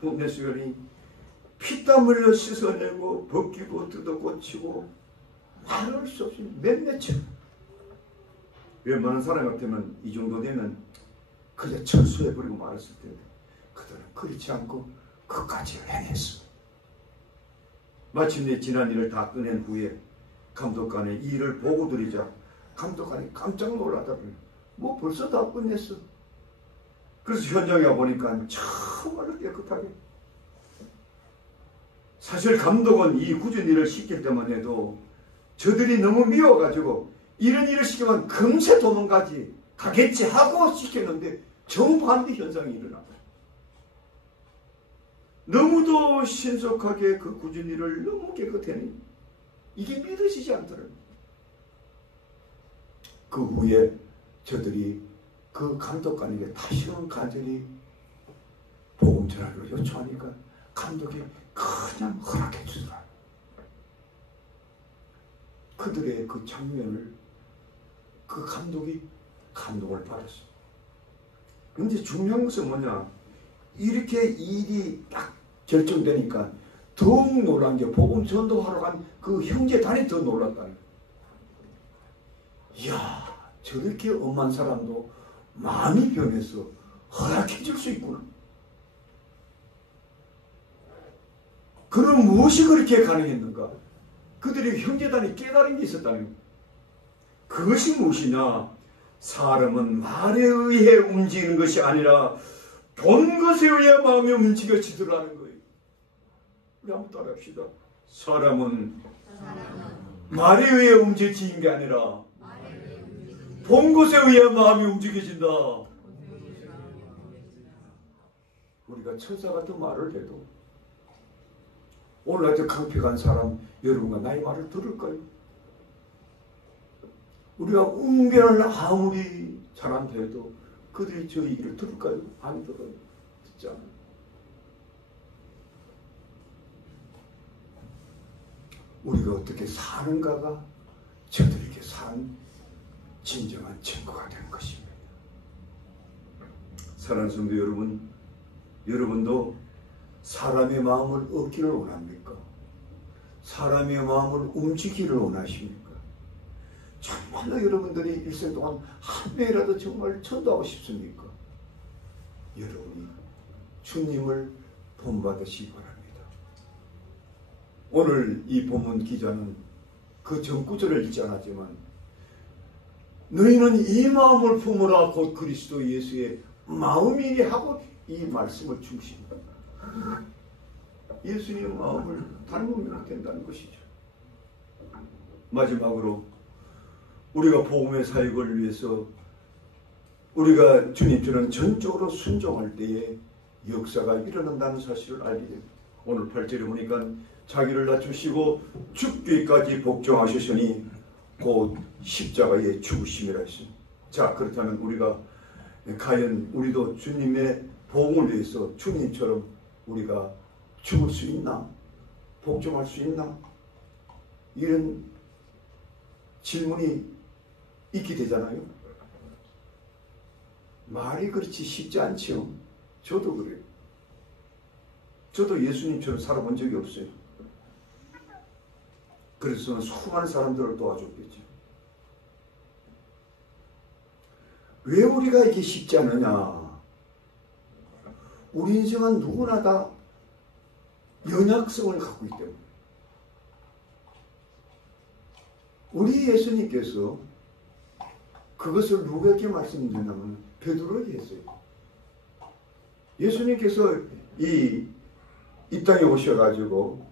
분내수혈이 피땀 흘려 씻어내고 벗기고 뜯어고치고 말할 수 없이 몇 며칠. 웬만한 사람 같으면 이 정도 되면 그저 철수해버리고 말았을 텐데 그들은 그렇지 않고 그까지 해냈어. 마침내 지난 일을 다 끝낸 후에 감독관의 이 일을 보고 드리자 감독관이 깜짝 놀라더군요. 뭐 벌써 다 끝냈어. 그래서 현장에 와보니까 정말로 깨끗하게. 사실 감독은 이 굳은 일을 시킬 때만 해도 저들이 너무 미워가지고 이런 일을 시키면 금세 가겠지 하고 시켰는데 정반대 현상이 일어나. 너무도 신속하게 그 굳은 일을 너무 깨끗해니 이게 믿어지지 않더라고요. 그 후에 저들이 그 감독관에게 다시는 간절히 복음 전하기를 요청하니까 감독이 그냥 허락해 주더라. 그들의 그 장면을 그 감독이 감동을 받았어. 근데 중요한 것은 뭐냐? 이렇게 일이 딱 결정되니까 더욱 놀란 게 복음 전도하러 간 그 형제단이 더 놀랐다는 거예요. 이야, 저렇게 엄한 사람도 마음이 변해서 허락해 줄 수 있구나. 그럼 무엇이 그렇게 가능했는가? 그들의 형제단이 깨달은 게 있었다는 거예요. 그것이 무엇이냐? 사람은 말에 의해 움직이는 것이 아니라 본 것에 의해 마음이 움직여지더라는 거예요. 우리 한번 따라합시다. 사람은 말에 의해 움직이는 게 아니라 본 것에 의해 마음이 움직여진다. 우리가 천사 같은 말을 해도 오늘 같은 강픽한 사람 여러분과 나의 말을 들을까요? 우리가 웅변을 아무리 잘한다 해도 그들이 저 얘기를 들을까요? 안 들어요. 듣지 않아요. 우리가 어떻게 사는가가 저들에게 산 진정한 증거가 되는 것입니다. 사랑하는 성도 여러분, 여러분도 사람의 마음을 얻기를 원합니까? 사람의 마음을 움직이기를 원하십니까? 정말로 여러분들이 일생 동안 한 명이라도 정말 전도하고 싶습니까? 여러분이 주님을 본받으시기 바랍니다. 오늘 이 본문 기자는 그 전구절을 읽지 않았지만 너희는 이 마음을 품으라 곧 그리스도 예수의 마음이니 하고 이 말씀을 중심으로 예수님의 마음을 닮으면 된다는 것이죠. 마지막으로 우리가 복음의 사역을 위해서 우리가 주님처럼 전적으로 순종할 때에 역사가 일어난다는 사실을 알게 됩니다. 오늘 8절에 보니까 자기를 낮추시고 죽기까지 복종하셨으니 곧 십자가의 죽으심이라 했습니다. 자, 그렇다면 우리가 과연 우리도 주님의 복음을 위해서 주님처럼 우리가 죽을 수 있나? 복종할 수 있나? 이런 질문이 있게 되잖아요. 말이 그렇지 쉽지 않죠. 저도 그래요. 저도 예수님처럼 살아본 적이 없어요. 그래서 수많은 사람들을 도와줬겠죠. 왜 우리가 이게 쉽지 않느냐? 우리 인생은 누구나 다 연약성을 갖고 있기 때문에. 우리 예수님께서 그것을 누구에게 말씀드렸냐면 베드로에게 했어요. 예수님께서 이 땅에 오셔가지고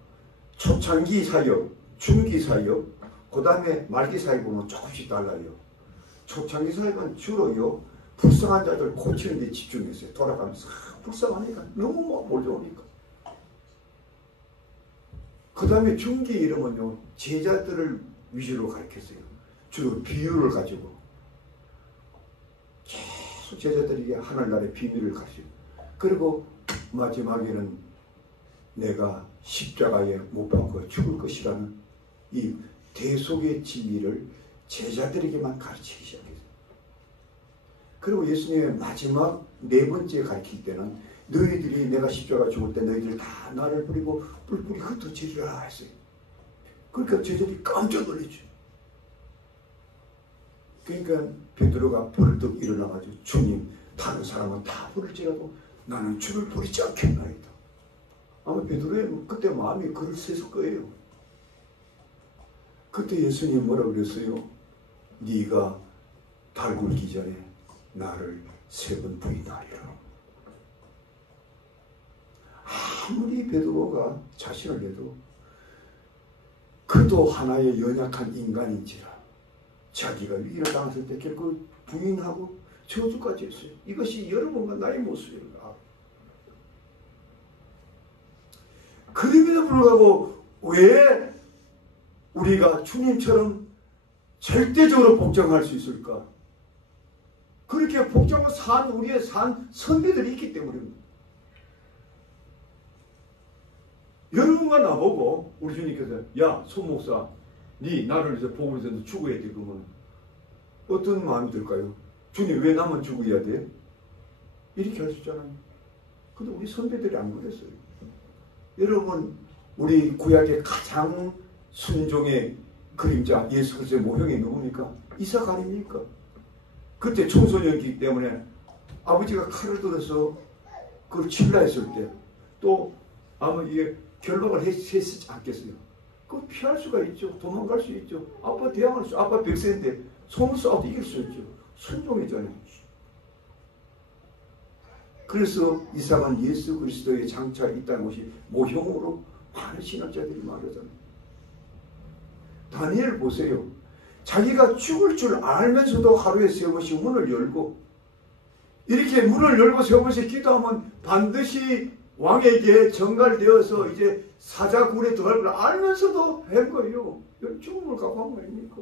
초창기 사역, 중기 사역, 그 다음에 말기 사역 보면 조금씩 달라요. 초창기 사역은 주로요, 불쌍한 자들 고치는 데 집중했어요. 돌아가면서 불쌍하니까 너무 몰려오니까. 그 다음에 중기 이름은요, 제자들을 위주로 가르쳤어요. 주로 비유를 가지고 계속 제자들에게 하늘나라의 비밀을 가르쳐요. 그리고 마지막에는 내가 십자가에 못 박혀 죽을 것이라는 이 대속의 진리를 제자들에게만 가르치기 시작했어요. 그리고 예수님의 마지막 네 번째 가르칠 때는 너희들이 내가 십자가 죽을 때 너희들 다 나를 버리고 뿔뿔이 흩어지리라 했어요. 그러니까 제자들이 깜짝 놀랐죠. 그러니까 베드로가 벌떡 일어나가지고 주님, 다른 사람은 다 부를지라도 나는 주를 버리지 않겠나이다. 아마 베드로의 그때 마음이 그를 셌을 거예요. 그때 예수님 뭐라 그랬어요? 네가 달 굴기 전에 나를 3번 부인하리라. 아무리 베드로가 자신을 해도 그도 하나의 연약한 인간인지라 자기가 위기를 당했을 때 결국 부인하고 저주까지 했어요. 이것이 여러분과 나의 모습입니다. 그럼에도 불구하고 왜 우리가 주님처럼 절대적으로 복종할 수 있을까? 그렇게 복종을 산 우리의 산 선배들이 있기 때문입니다. 여러분과 나보고 우리 주님께서 야, 손 목사, 네 나를 위해서 복음을 위해서 죽어야 돼. 그러면 어떤 마음이 들까요? 주님 왜 나만 죽어야 돼? 이렇게 할 수 있잖아요. 근데 우리 선배들이 안 그랬어요. 여러분, 우리 구약의 가장 순종의 그림자 예수 그리스도의 모형이 누굽니까? 이삭 아닙니까? 그때 청소년이기 때문에 아버지가 칼을 들어서 그걸 칠라 했을 때 또 아마 이게 결박을 했지 않겠어요? 그거 피할 수가 있죠. 도망갈 수 있죠. 아빠 대항할 수, 아빠 백세인데 손을 쏴도 이길 수 있죠. 순종이잖아요. 그래서 이삭은 예수 그리스도의 장차 있다는 것이 모형으로 많은 신학자들이 말하잖아요. 다니엘 보세요. 자기가 죽을 줄 알면서도 하루에 3번씩 문을 열고 이렇게 문을 열고 3번씩 기도하면 반드시 왕에게 전갈되어서 이제 사자굴에 들어갈 걸 알면서도 한 거예요. 죽음을 각오한 거 아닙니까?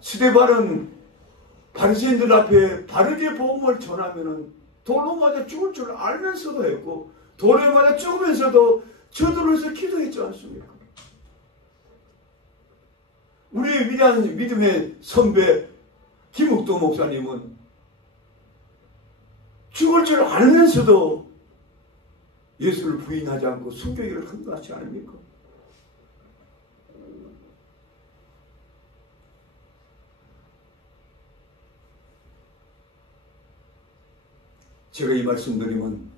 스데반은 바리새인들 앞에 바르게 복음을 전하면은 돌로 맞아 죽을 줄 알면서도 했고 돌에 맞아 죽으면서도 저들을 위해서 기도했지 않습니까? 우리의 위대한 믿음의 선배 김욱도 목사님은 죽을 줄 알면서도 예수를 부인하지 않고 순교일을 한 것이 아닙니까? 제가 이 말씀 드리면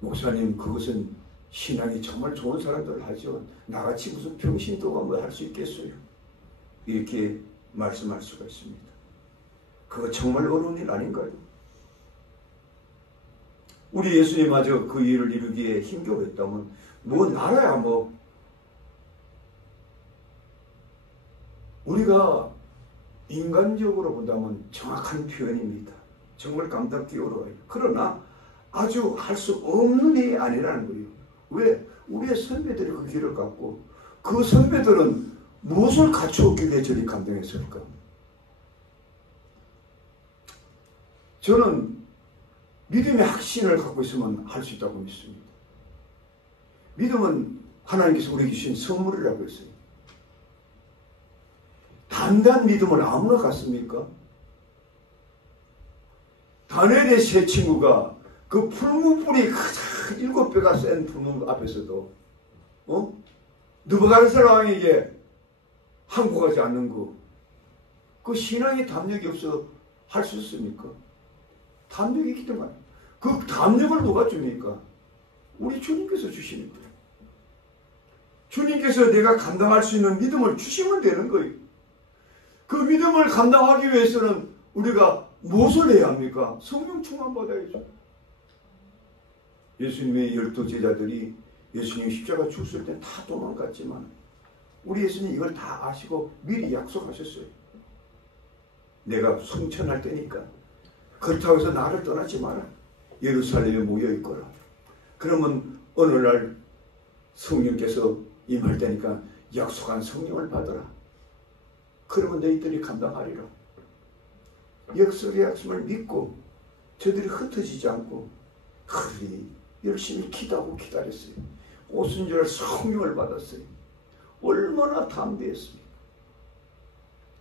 목사님 그것은 신앙이 정말 좋은 사람들 하죠. 나같이 무슨 병신도가 뭐 할 수 있겠어요? 이렇게 말씀할 수가 있습니다. 그거 정말 어려운 일 아닌가요? 우리 예수님마저 그 일을 이루기에 힘겨웠다면 뭐 나라야 뭐. 우리가 인간적으로 본다면 정확한 표현입니다. 정말 감당하기 어려워요. 그러나 아주 할 수 없는 일이 아니라는 거예요. 왜? 우리의 선배들이 그 길을 갔고 그 선배들은 무엇을 갖추었길래 저리 감당했을까? 저는 믿음의 확신을 갖고 있으면 할 수 있다고 믿습니다. 믿음은 하나님께서 우리에게 주신 선물이라고 했어요. 단단 믿음을 아무나 갖습니까? 다니엘의 세 친구가 그 풀무불이 가장 7배가 센 풀무 앞에서도 느부갓네살 왕에게 항복하지 않는 거, 그 신앙의 담력이 없어 할 수 있습니까? 담력이 있기 때문에. 그 담력을 누가 줍니까? 우리 주님께서 주시는 거예요. 주님께서 내가 감당할 수 있는 믿음을 주시면 되는 거예요. 그 믿음을 감당하기 위해서는 우리가 무엇을 해야 합니까? 성령 충만 받아야죠. 예수님의 12 제자들이 예수님 십자가 죽었을 때 다 도망갔지만 우리 예수님 이걸 다 아시고 미리 약속하셨어요. 내가 승천할 때니까 그렇다고 해서 나를 떠나지 마라. 예루살렘에 모여있거라. 그러면 어느 날 성령께서 임할 때니까 약속한 성령을 받아라. 그러면 너희들이 감당하리라. 약속의 약속을 믿고 저들이 흩어지지 않고 그리 열심히 기도하고 기다렸어요. 오순절 성령을 받았어요. 얼마나 담대했습니까?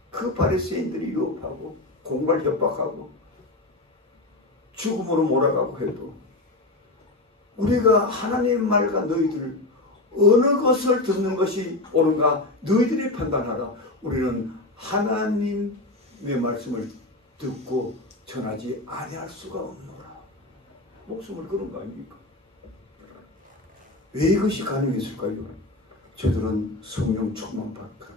그 바리새인들이 유혹하고 공갈 협박하고 죽음으로 몰아가고 해도 우리가 하나님의 말과 너희들 어느 것을 듣는 것이 옳은가 너희들이 판단하라. 우리는 하나님의 말씀을 듣고 전하지 아니할 수가 없노라. 목숨을 걸은 거 아닙니까? 왜 이것이 가능했을까요? 저들은 성령 충만 받고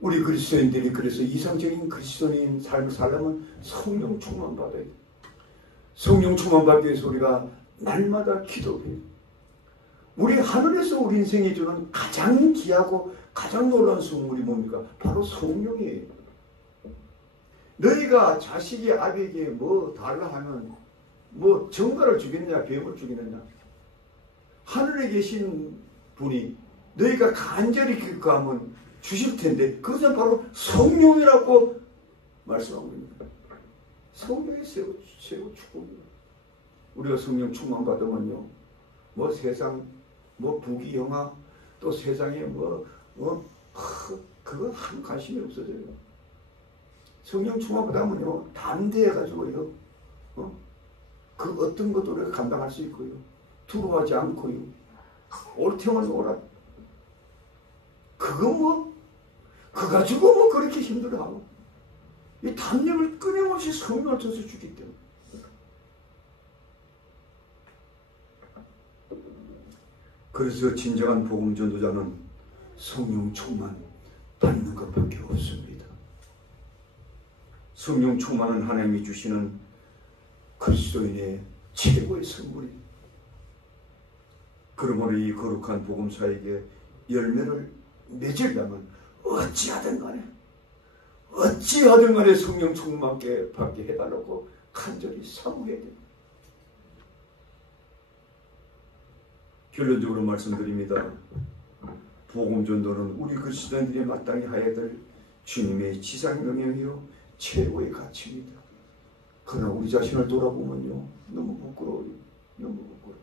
우리 그리스도인들이 그래서 이상적인 그리스도인 삶을 살려면 성령 충만 받아야 돼요. 성령 충만 받기 위해서 우리가 날마다 기도해요. 우리 하늘에서 우리 인생에 주는 가장 귀하고 가장 놀라운 선물이 뭡니까? 바로 성령이에요. 너희가 자식이 아비에게 뭐 달라 하면 뭐 정가를 주겠냐 뱀을 주겠느냐. 하늘에 계신 분이 너희가 간절히 기도하면 주실 텐데 그것은 바로 성령이라고 말씀하고 있습니다. 성령이 세워 축복입니다. 우리가 성령 충만 받으면요, 뭐 세상 뭐 부귀영화 또 세상에 그건 한 관심이 없어져요. 성령 충만 받으면요 담대해가지고요, 그 어떤 것도 우리가 감당할 수 있고요, 두려워하지 않고요, 옳대면 오라. 그거 가지고 그렇게 힘들어하고 이 담력을 끊임없이 성령을 줘서 주기 때문에. 그래서 진정한 복음 전도자는 성령 충만 받는 것밖에 없습니다. 성령 충만은 하나님이 주시는 그리스도인의 최고의 선물입니다. 그러므로 이 거룩한 복음사에게 열매를 맺으려면 어찌하든 간에 성령 충만께 받게 해달라고 간절히 사모해야 됩니다. 결론적으로 말씀드립니다. 복음 전도는 우리 그리스도인들이 마땅히 해야 될 주님의 지상명령이요 최고의 가치입니다. 그러나 우리 자신을 돌아보면요 너무 부끄러워요. 너무 부끄러워요.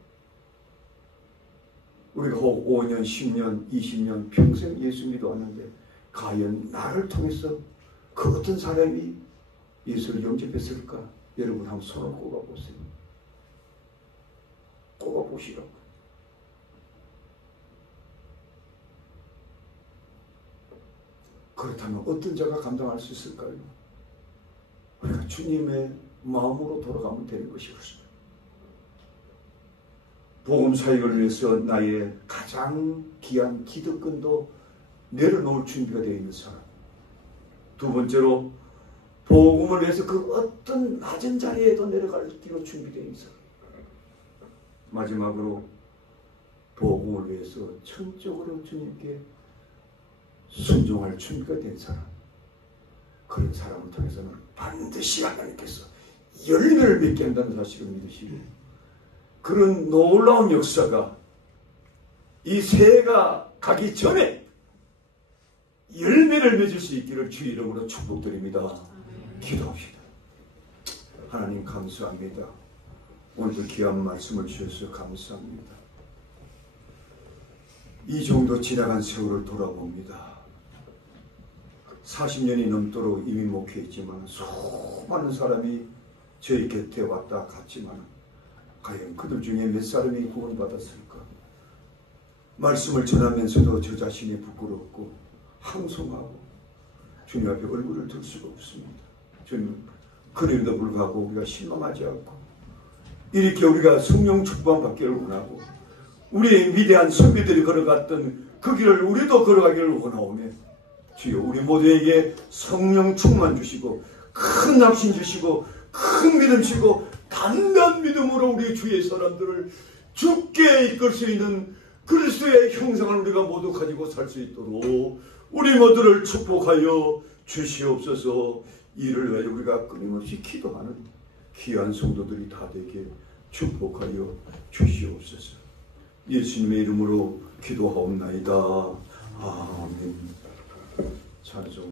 우리가 혹 5년, 10년, 20년 평생 예수 믿어왔는데 과연 나를 통해서 그 어떤 사람이 예수를 영접했을까? 여러분 한번 손을 꼽아보세요. 꼽아보시라고. 그렇다면 어떤 자가 감당할 수 있을까요? 우리가 주님의 마음으로 돌아가면 되는 것이 그렇습니다. 복음 사역을 위해서 나의 가장 귀한 기득권도 내려놓을 준비가 되어 있는 사람. 두 번째로 복음을 위해서 그 어떤 낮은 자리에도 내려가기로 준비되어 있는 사람. 마지막으로 복음을 위해서 전적으로 주님께 순종할 준비가 된 사람. 그런 사람을 통해서는 반드시 하나님께서 열매를 맺게 한다는 사실을 믿으시고 그런 놀라운 역사가 이 새해가 가기 전에 열매를 맺을 수 있기를 주 이름으로 축복드립니다. 기도합시다. 하나님 감사합니다. 오늘도 귀한 말씀을 주셔서 감사합니다. 이 정도 지나간 세월을 돌아봅니다. 40년이 넘도록 이미 목회했지만 수많은 사람이 저희 곁에 왔다 갔지만 과연 그들 중에 몇 사람이 구원받았을까? 말씀을 전하면서도 저 자신이 부끄럽고 항송하고 주님 앞에 얼굴을 들 수가 없습니다. 주님, 그럼에도 불구하고 우리가 실망하지 않고 이렇게 우리가 성령 축복만 받기를 원하고 우리의 위대한 선비들이 걸어갔던 그 길을 우리도 걸어가기를 원하오며 주여 우리 모두에게 성령 충만 주시고 큰 확신 주시고 큰 믿음 주시고 단단한 믿음으로 우리 주의 사람들을 주께 이끌 수 있는 그리스도의 형상을 우리가 모두 가지고 살 수 있도록 우리 모두를 축복하여 주시옵소서. 이를 위해 우리가 끊임없이 기도하는 귀한 성도들이 다 되게 축복하여 주시옵소서. 예수님의 이름으로 기도하옵나이다. 아멘. 찬송.